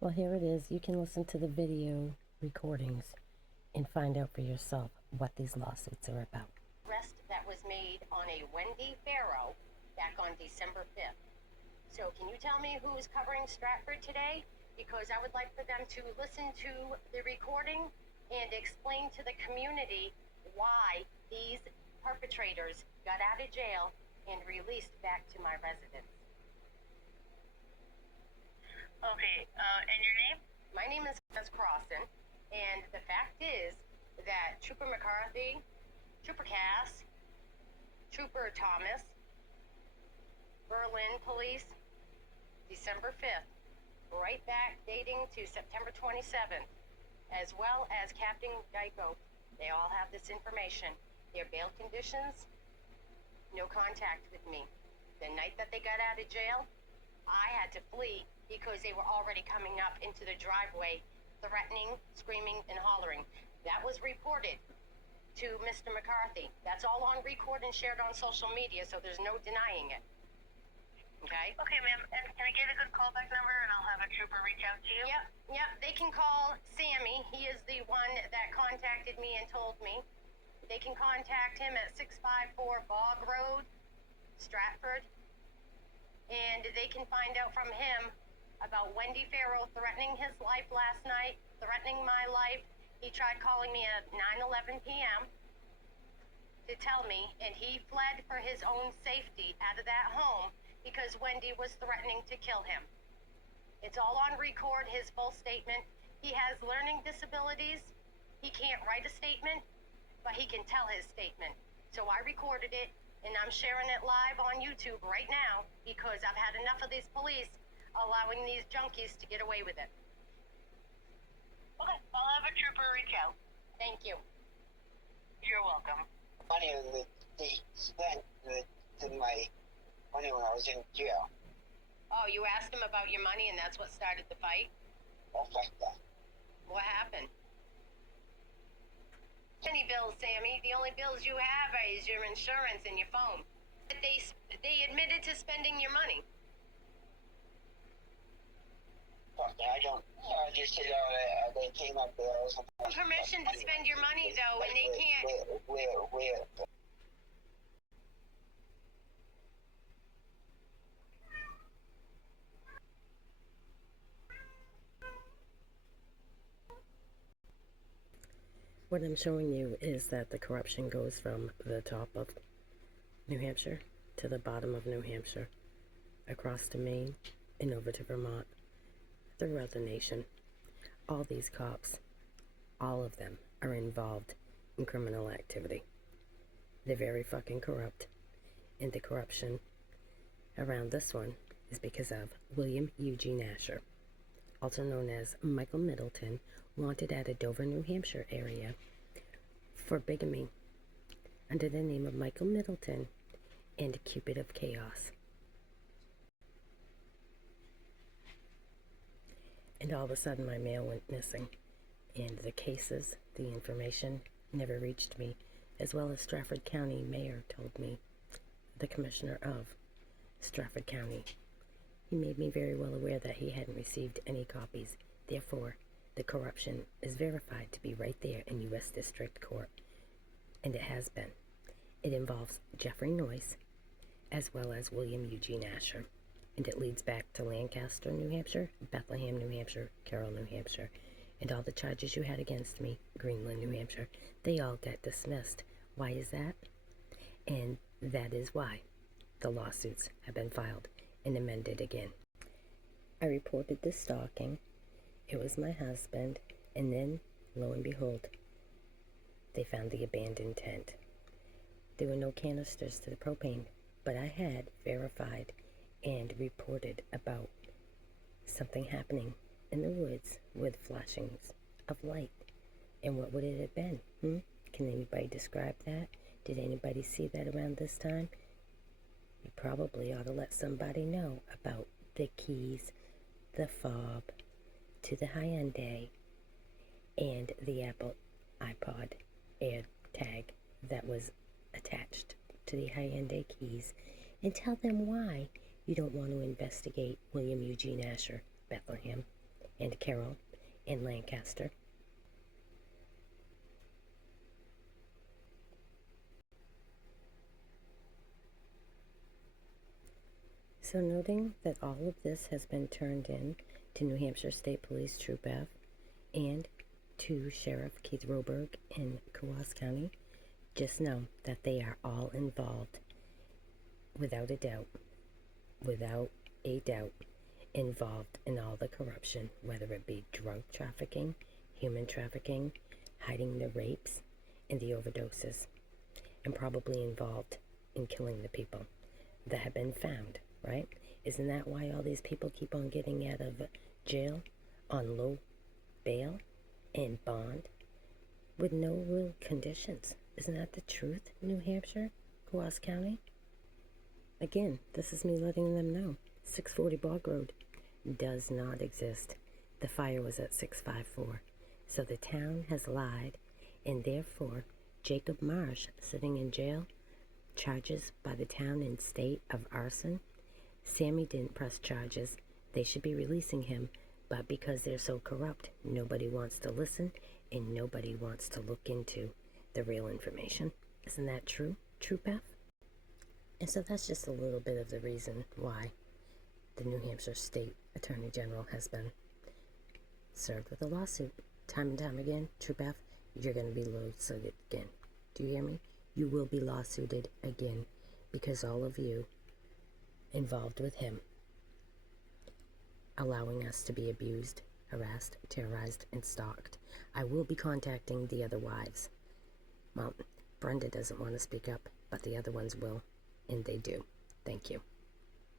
Well, here it is. You can listen to the video recordings and find out for yourself what these lawsuits are about. Arrest that was made on a Wendy Farrow back on December 5th. So can you tell me who is covering Stratford today? Because I would like for them to listen to the recording and explain to the community why these perpetrators got out of jail and released back to my residence. Okay, and your name? My name is Crossan, and the fact is that Trooper McCarthy, Trooper Cass, Trooper Thomas, Berlin Police, December 5th, right back dating to September 27th, as well as Captain Geico. They all have this information. Their bail conditions, no contact with me. The night that they got out of jail, I had to flee because they were already coming up into the driveway, threatening, screaming, and hollering. That was reported to Mr. McCarthy. That's all on record and shared on social media, so there's no denying it. Okay? Okay, ma'am, and can I get a good callback number and I'll have a trooper reach out to you? Yep, they can call Sammy. He is the one that contacted me and told me. They can contact him at 654 Bog Road, Stratford. And they can find out from him about Wendy Farrow threatening his life last night, threatening my life. He tried calling me at 9:11 p.m. to tell me, and he fled for his own safety out of that home because Wendy was threatening to kill him. It's all on record, his full statement. He has learning disabilities. He can't write a statement, but he can tell his statement. So I recorded it, and I'm sharing it live on YouTube right now because I've had enough of these police allowing these junkies to get away with it. Okay, I'll have a trooper reach out. Thank you. You're welcome. Money that they spent to my money when I was in jail. Oh, you asked him about your money and that's what started the fight? Oh, fuck that. What happened? Any bills, Sammy? The only bills you have is your insurance and your phone. But they admitted to spending your money. Fuck that, I don't. I just said, they came up there or something. Permission to spend your money, though, and they can't. Where? What I'm showing you is that the corruption goes from the top of New Hampshire to the bottom of New Hampshire, across to Maine, and over to Vermont, throughout the nation. All these cops, all of them, are involved in criminal activity. They're very fucking corrupt. And the corruption around this one is because of William Eugene Asher, also known as Michael Middleton, wanted at a Dover, New Hampshire area for bigamy under the name of Michael Middleton and Cupid of Chaos. And all of a sudden my mail went missing, and the cases, the information never reached me, as well as Stratford County Mayor told me, the commissioner of Stratford County. He made me very well aware that he hadn't received any copies. Therefore, the corruption is verified to be right there in U.S. District Court, and it has been. It involves Jeffrey Noyce, as well as William Eugene Asher, and it leads back to Lancaster, New Hampshire, Bethlehem, New Hampshire, Carroll, New Hampshire, and all the charges you had against me, Greenland, New Hampshire, they all got dismissed. Why is that? And that is why the lawsuits have been filed and amended again. I reported the stalking. It was my husband, and then, lo and behold, they found the abandoned tent. There were no canisters to the propane, but I had verified and reported about something happening in the woods with flashings of light. And what would it have been? Can anybody describe that? Did anybody see that around this time? You probably ought to let somebody know about the keys, the fob to the Hyundai, and the Apple iPod AirTag that was attached to the Hyundai keys, and tell them why you don't want to investigate William Eugene Asher, Bethlehem, and Carroll and Lancaster. So noting that all of this has been turned in to New Hampshire State Police Troop F and to Sheriff Keith Roberg in Coos County, just know that they are all involved, without a doubt, involved in all the corruption, whether it be drug trafficking, human trafficking, hiding the rapes and the overdoses, and probably involved in killing the people that have been found, right? Isn't that why all these people keep on getting out of jail on low bail and bond with no real conditions? Isn't that the truth, New Hampshire, Coos County? Again, this is me letting them know. 640 Bog Road does not exist. The fire was at 654. So the town has lied, and therefore Jacob Marsh, sitting in jail, charges by the town and state of arson. Sammy didn't press charges. They should be releasing him, but because they're so corrupt, nobody wants to listen, and nobody wants to look into the real information. Isn't that true, Troop F? And so that's just a little bit of the reason why the New Hampshire State Attorney General has been served with a lawsuit. Time and time again, Troop F, you're going to be lawsuited again. Do you hear me? You will be lawsuited again because all of you involved with him, allowing us to be abused, harassed, terrorized, and stalked. I will be contacting the other wives. Well, Brenda doesn't want to speak up, but the other ones will, and they do. Thank you.